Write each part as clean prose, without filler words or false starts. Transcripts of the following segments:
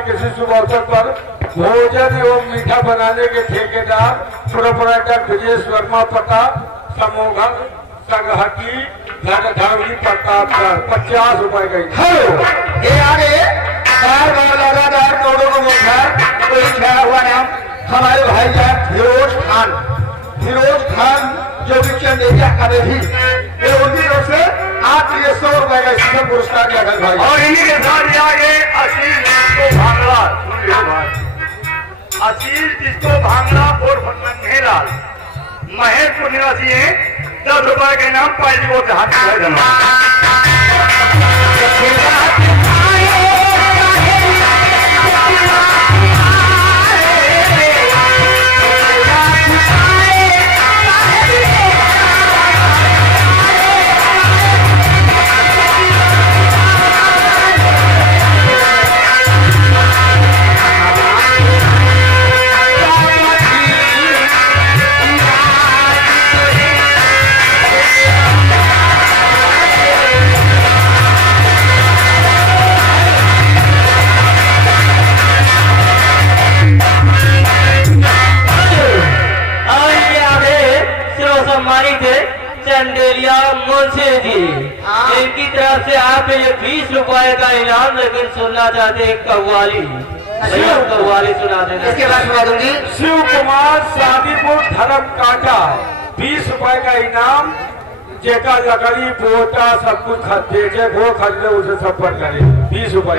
के किसी शुभ अवसर पर भोजन एवं मीठा बनाने के ठेकेदार प्रोपराइटर ब्रजेश वर्मा, पता समूह सगहटी धरधरवी प्रताप 50 रुपए गई। ये आगे बार बार लगातार करोड़ों को मोटा कोई छाया हुआ नाम हमारे भाईजान फिरोज खान जो भी चंदेरिया अमेठी, ये उनकी तरफ से आपके लिए 100 रुपए का स्पेशल पुरस्कार दिया गया भाई। और इन्हीं के साथ आगे असील डिस्को भांगड़ा, असील डिस्को भांगड़ा और नन्हेलाल महेशपुर निवासी है। 10 रुपए के नाम पाई वो हाथ में जमा। चंदेलिया मुंशी जी, इनकी तरफ से आप ये 20 रुपए का इनाम लेकिन सुनना चाहते हैं कव्वाली सुना देना। इसके बाद सुना दूंगी। शिव कुमार शादीपुर धर्म काटा 20 रुपए का इनाम, जेका लकड़ी पोटा सब कुछ खरीदे वो खरीदे उसे सफर करे 20 रुपए।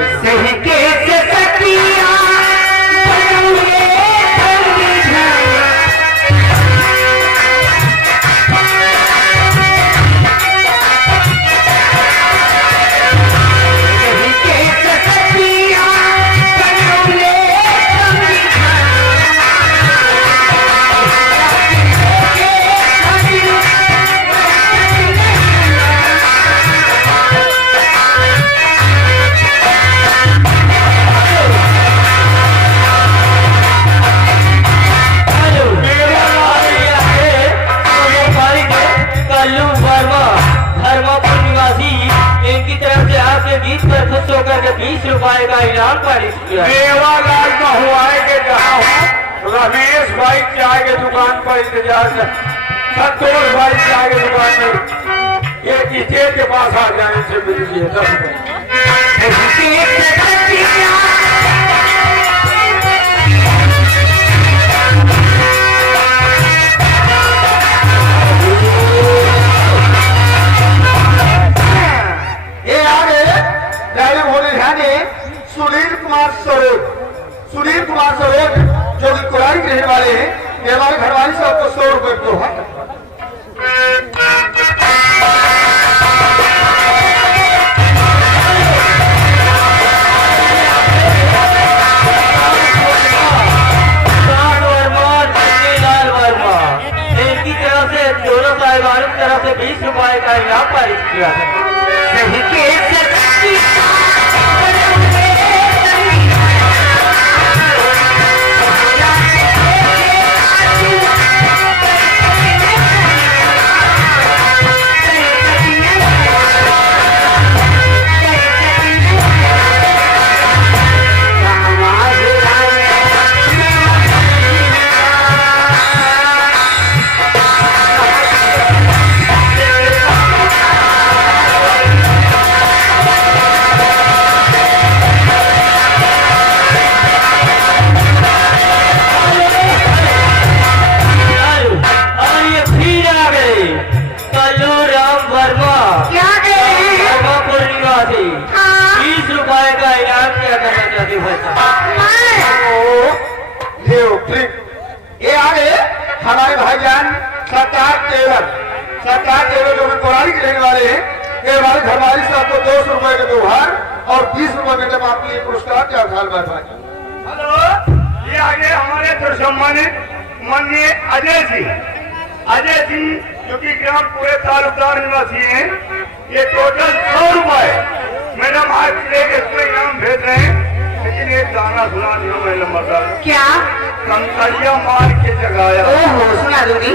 गीत पर खुश होकर के 20 रुपए का इनाम पारित किया। देवालाल महुआए के जहाँ हूँ रमेश भाई चाय के दुकान पर इंतजार कर, संतोष भाई चाय के दुकान में ये किसी के पास आ जाए से मिल लीजिए 10 रुपए। सुनील कुमार सरोज जो कि कुरारी के रहने वाले हैं, ये हमारे घरवाली से आपको 100 रुपए दो है। इनकी तरफ से दोनों साहिबानों की तरफ से 20 रुपए का इनाम पारित किया है। ये आगे हमारे भाईजान सरकार टेलर जो कुरारी के रहने वाले हैं, ये हमारे घरवाली से आपको 200 रुपए के दोहार और 20 रुपए मैडम आपके लिए पुरस्कार क्या साल बाद भाई। हेलो, ये आगे हमारे सम्मानित माननीय अजय जी जो कि ग्राम पूरे तालुकदार निवासी हैं, ये टोटल 100 रुपए मैडम आज इसमें इनाम भेज रहे हैं। लेकिन एक गाना सुना दियो मैं लंबा क्या? कंकड़िया मार के जगाया। ओहो, सुना दूंगी।